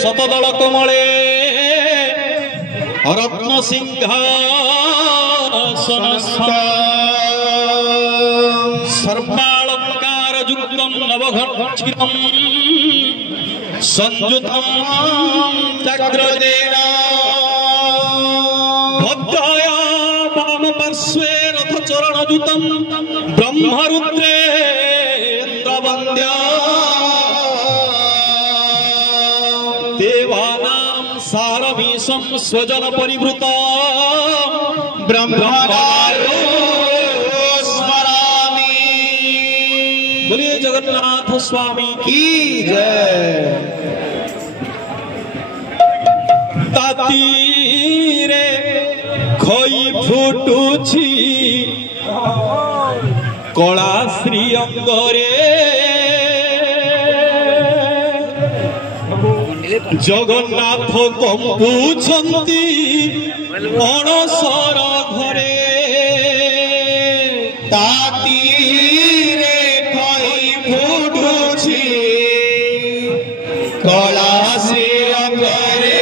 शतदल कमले रत्न सिंहासन सर्वालंकार युक्तम नवघटितम संयुतम चक्रदेना भद्राया वाम पार्श्वे रथ चरणयुतम ब्रह्मरुद्रेन्द्र वन्द्या देवानां सारमीशं स्वजन परिवृत ब्रह्मवायो स्मरामि। बोलिए जगन्नाथ स्वामी की जय। तातीरे खोई फुटुछि कला श्री अंगरे जगन्नाथ कंपुछंती अणसर घरे तातीरे खोई फुटुछि कला श्री अंगरे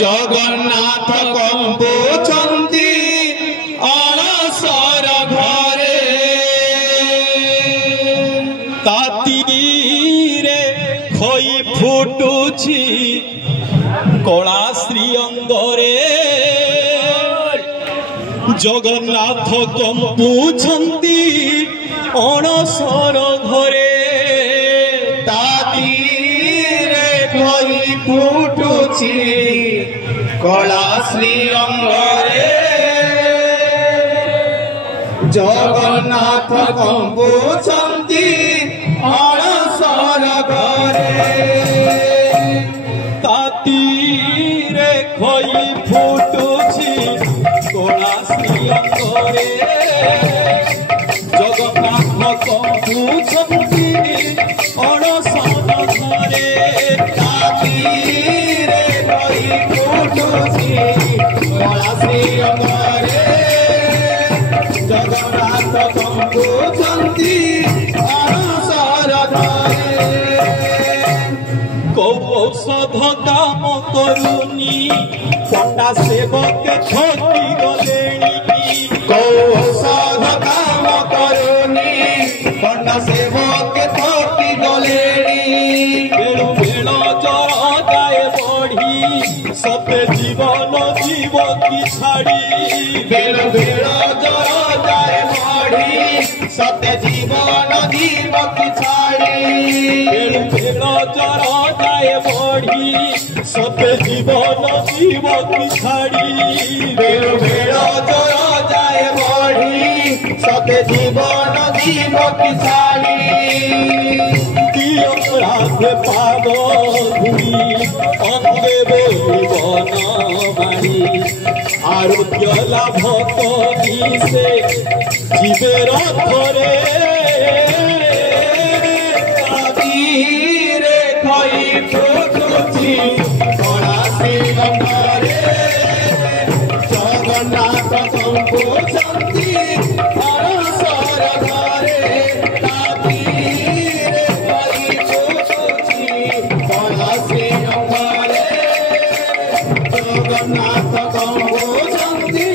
जगन्नाथ कंपुछंती अणसर घरे तातीरे खोई फुटुछि कला श्री अंगरे जगन्नाथ कंपुछंती अणसर घरे तातीरे खोई फुटुछि कला श्री अंगरे जगन्नाथ कंपुछंती अणसर घरे तातीरे खोई फुटुछि कला श्री अंगरे जगन्नाथ कंपुछंती अणसर घरे तातीरे खोई फुटुछि कला श्री अंगरे जगन्नाथ कंपुछंती अणसर घरे औषध काम करुनी पंडा सेवक ठकी गलेनी औषध काम करुनी पंडा सेवक ठकी गलेनी बेलु बेल जर जाए बढ़ी सते जीवन जीव की छाड़ी बेलु बेल जर जाए बढ़ी सते जीवन जीव की छाड़ी बेलु बेल जर जाए बढ़ी सते जीवन जीव की छाड़ी बेलु बेल जर जाए बढ़ी सते जीवन जीव की छाड़ी राधे पाद धुरी अंगे बोवन बाणी आरोग्य लाभ करी से जीवे रथरे तातीरे खोई फुटुछि कला श्री अंगरे जगन्नाथ कंपुछंती अणसर घरे तातीरे खोई फुटुछि कला श्री अंगरे जगन्नाथ कंपुछंती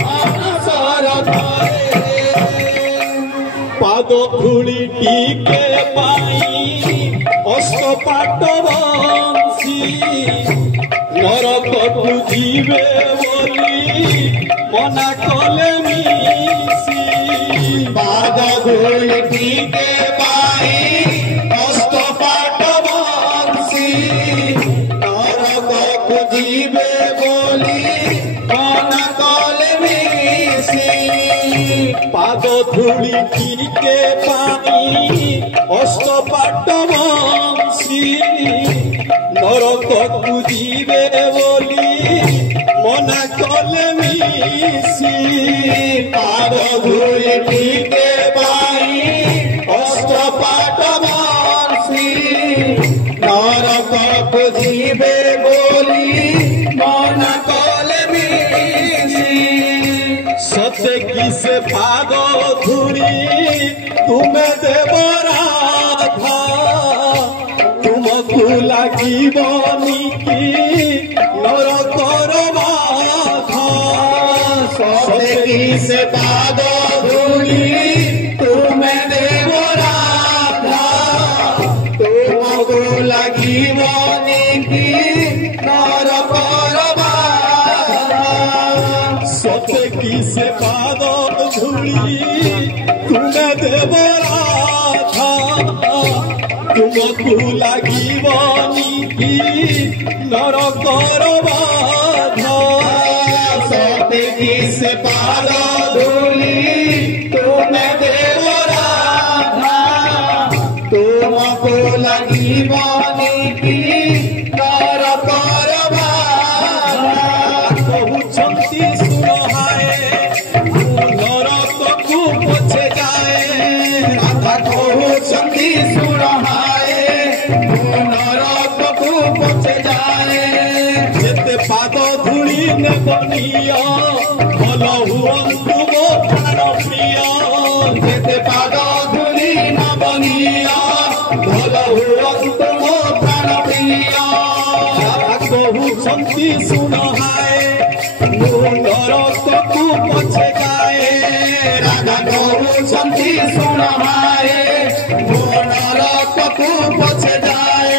अणसर घरे पाद धूली टीके पाई अष्टपाट बंशी नरकू जीवे बोली मना कले मिसी पाद धूली टीके पाई अष्टपाट बंशी नरकू जीवे बोली मना कले मिसी पाद धूली टीके पाई अष्टपाट बंशी नरकू जीवे बोली मना कले मिसी पाद धूली टीके पाई अष्टपाट बंशी नरकू जीवे बोली मना कले मिसी सत्य किसे पाद धूली तुम्हें देव राधा লাগিবনি কি নরকর বাধা সতে কি সে পাদ ধূলি তুমি দেব রাধা তোমাকে লাগিবনি কি নরকর বাধা সতে কি সে পাদ ধূলি তুমি দেব রাধা তোমাকে লাগিবনি কি নরকর বাধা সতে কি সে পাদ ধূলি তুমি দেব রাধা তোমাকে লাগিবনি কি নরকর বাধা কহুছন্তি সুরহায়ে নরকକୁ পছে যায় রাধা কহুছন্তি সুরহায়ে নরকକୁ পছে যায় যেতে পাদ ধূলি নেবনিয়া ভাল হুয়ন্তু ମୋ ପ୍ରାଣ ପ୍ରିୟ যেতে পাদ ধূলি নেবনিয়া ভাল হুয়ন্তু ମୋ ପ୍ରାଣ ପ୍ରିୟ রাধা কহুছন্তি সুরহায়ে নরকକୁ পছে যায় রাধা কহুছন্তি সুরহায়ে নরকକୁ পছে যায়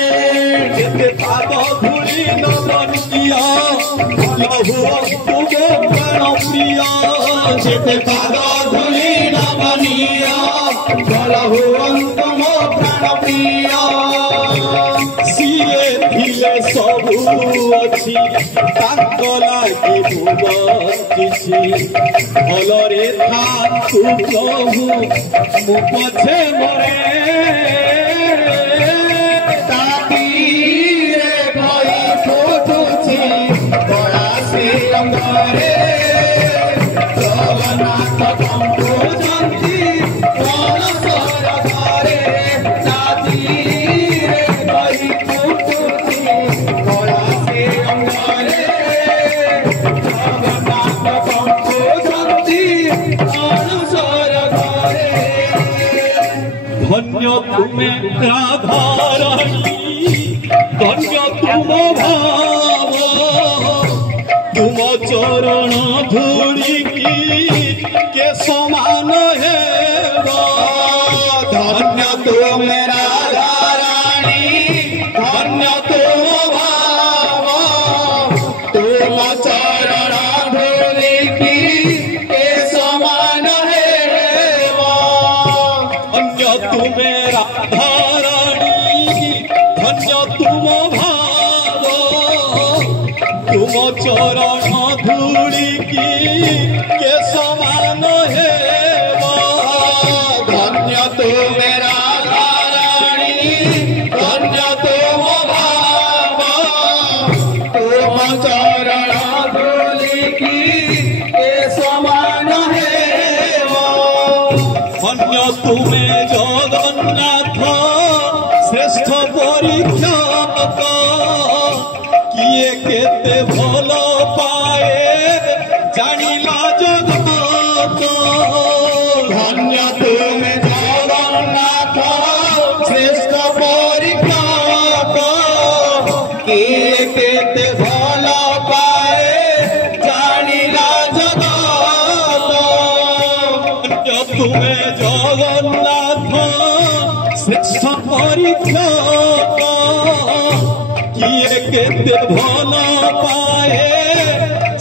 যেতে পাদ ধূলি নবনিয়া ভাল হুয়ন্তু ମୋ ପ୍ରାଣ প্রিয় যেতে পাদ ধূলি নবনিয়া ভাল হুয়ন্তু ମୋ ପ୍ରାଣ প্রিয় ସିଏ ଥିଲେ ସବୁ ଅଛି ତାଙ୍କ ଲାଗି ମୁଁ ବଞ୍ଚିଛି ଭଲରେ ଥାନ୍ତୁ ପ୍ରଭୁ ମୁଁ ପଛେ ମରେ ତାତିରେ ଭଇ ଫୁଟୁଛି କଳା ଶ୍ରୀରଙ୍ଗରେ ଜଗନ୍ନାଥ କମ୍ପୁଛନ୍ତି କଳସର ଘରେ ତାତିରେ ଭଇ ଫୁଟୁଛି କଳା ଶ୍ରୀରଙ୍ଗରେ ଜଗନ୍ନାଥ କମ୍ପୁଛନ୍ତି କଳସର ଘରେ ধন্য তুমি রাধারানী ধন্য তুম ভাব তুম চরণ ধূলি কি কে সমান হেব ধন্য তুমি রাধারানী ধন্য তুম ভাব তুম চরণ ধূলি কি কে সমান হেব ধন্য তুমি রাধারানী ধন্য তুম ভাব তুম চরণ ধূলি কি কে সমান হেব ধন্য তুমি রাধারানী ধন্য তুম ভাব তুম চরণ ধূলি কি কে সমান হেব ধন্য তুমি জগন্নাথ শ্রেষ্ঠ পরীক্ষক কিয়ে কেতে ভাল পায়ে জানিলা জগত ধন্য তুমি জগন্নাথ শ্রেষ্ঠ পরীক্ষক কিয়ে কেতে ভাল পায়ে জানিলা জগত তুমি জগন্নাথ শ্রেষ্ঠ পরীক্ষক কিয়ে কেতে ভাল পায়ে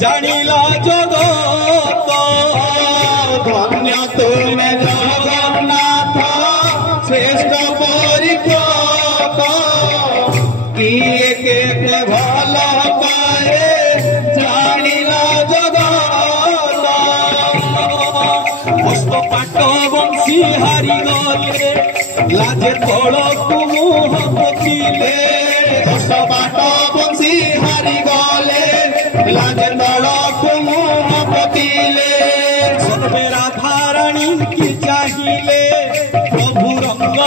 জানিলা জগত ধন্য তুমি জগন্নাথ শ্রেষ্ঠ পরীক্ষক কিয়ে কেতে ভাল পায়ে জানিলা জগত হস্তপাট বংশী হারি গলে লাজে তলকু মুহ পকিলে হস্তপাট বংশী হারি গলে লাজে তলকু মুহ পকিলে সর্বে রাধারানী কি চাহিলে প্রভু রঙ্গ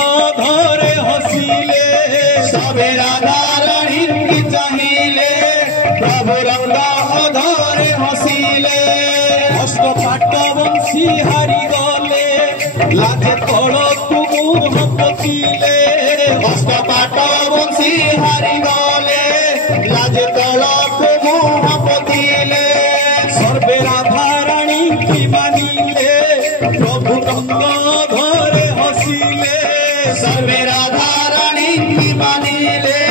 ধরে হসিলে সবে রাধারানী কি চাহিলে প্রভু রঙ্গ ধরে হসিলে হস্তপাট বংশী হারি গলে লাজে তলকু মুহ পকিলে হস্তপাট বংশী হারি গলে निकी मानिले प्रभु रंग घरे हसिले सर्वे राधा रानी की मानिले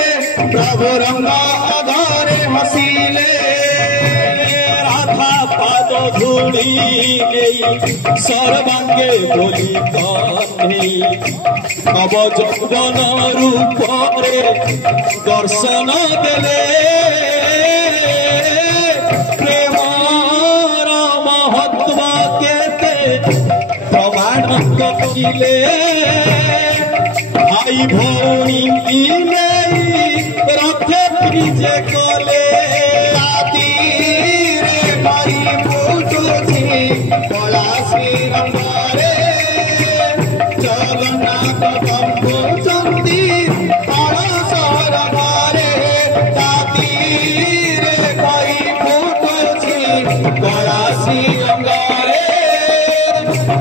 प्रभु रंग घरे हसिले राधा पाद धूली सर्वांगे बोली कन्हई नव जौवन रूपरे दर्शन देले प्रेमर महत्व केते प्रमाण करिले भाई भौणी रथे प्रिजे कले कला श्रीरंगे जगन्नाथ कंबुचंती कलशर घरे जातीरे कई फुटुची कला श्रीरंगे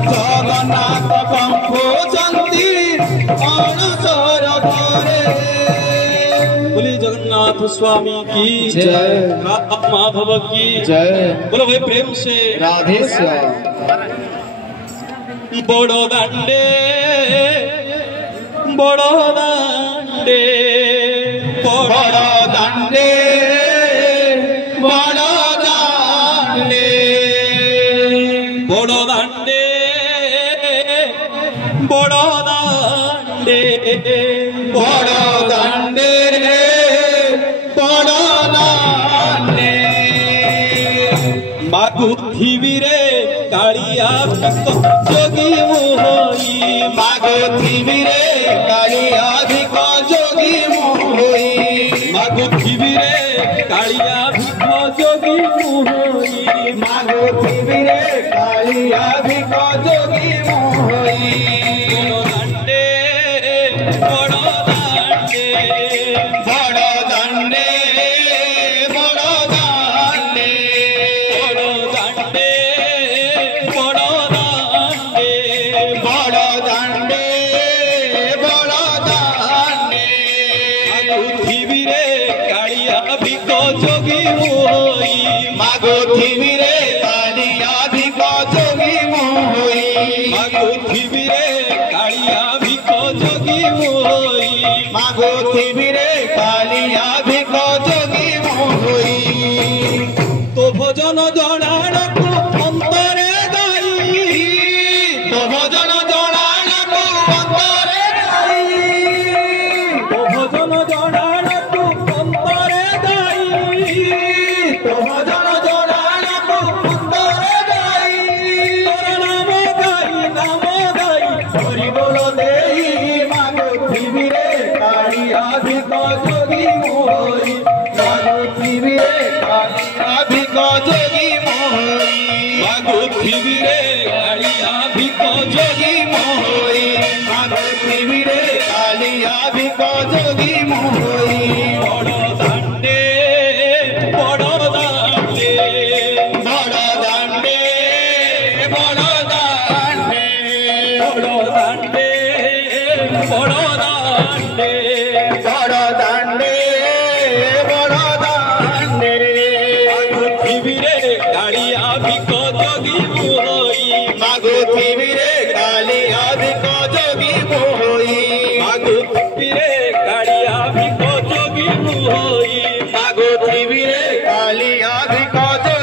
जगन्नाथ कंबुचंती कलशर घरे। बोली जगन्नाथ स्वामी की जय, माधव की जय। बोलो भाई प्रेम से राधे श्याम। बड़ो दांडे बड़ो दांडे बड़ो दांडे बड़ो दांडे बड़ो दांडे बड़ो दांडे बड़ो दांडे मागुथिबिरे कालिया जोगी मोहई मागुथिबिरे कालिया जोगी मोहई मागुथिबिरे कालिया जोगी मोहई मागुथिबिरे कालिया जोगी मोहई बड़ो दांडे बड़ो दांडे बड़ो दांडे जोगी मोहई मागुथिबिरे कालिया जोगी मोहई मागुथिबिरे कालिया जोगी मोहई मागुथिबिरे कालिया जोगी मोहई तो भजन जनाणकु अंतरे गाई तो भजन जनाणकु अंतरे गाई तो भजन जनाणकु अंतरे गाई तो भजन जनाणकु अंतरे गाई तोर नाम गाई हरि बोल देई मागुथिबिरे कालिया जोगी मोहई मागुथिबिरे कालिया जोगी मोहई मागुथिबिरे कालिया जोगी मोहई मागुथिबिरे कालिया जोगी मोहई बड़ो दांडे बड़ो दांडे बड़ो दांडे बड़ो दांडे बड़ो दांडे बड़ो दांडे बड़ो दांडे बड़ो दांडे मागुथिबिरे कालिया जोगी मोहई मागुथिबिरे कालिया जोगी मोहई मागुथिबिरे कालिया जोगी मोहई मागुथिबिरे कालिया जोगी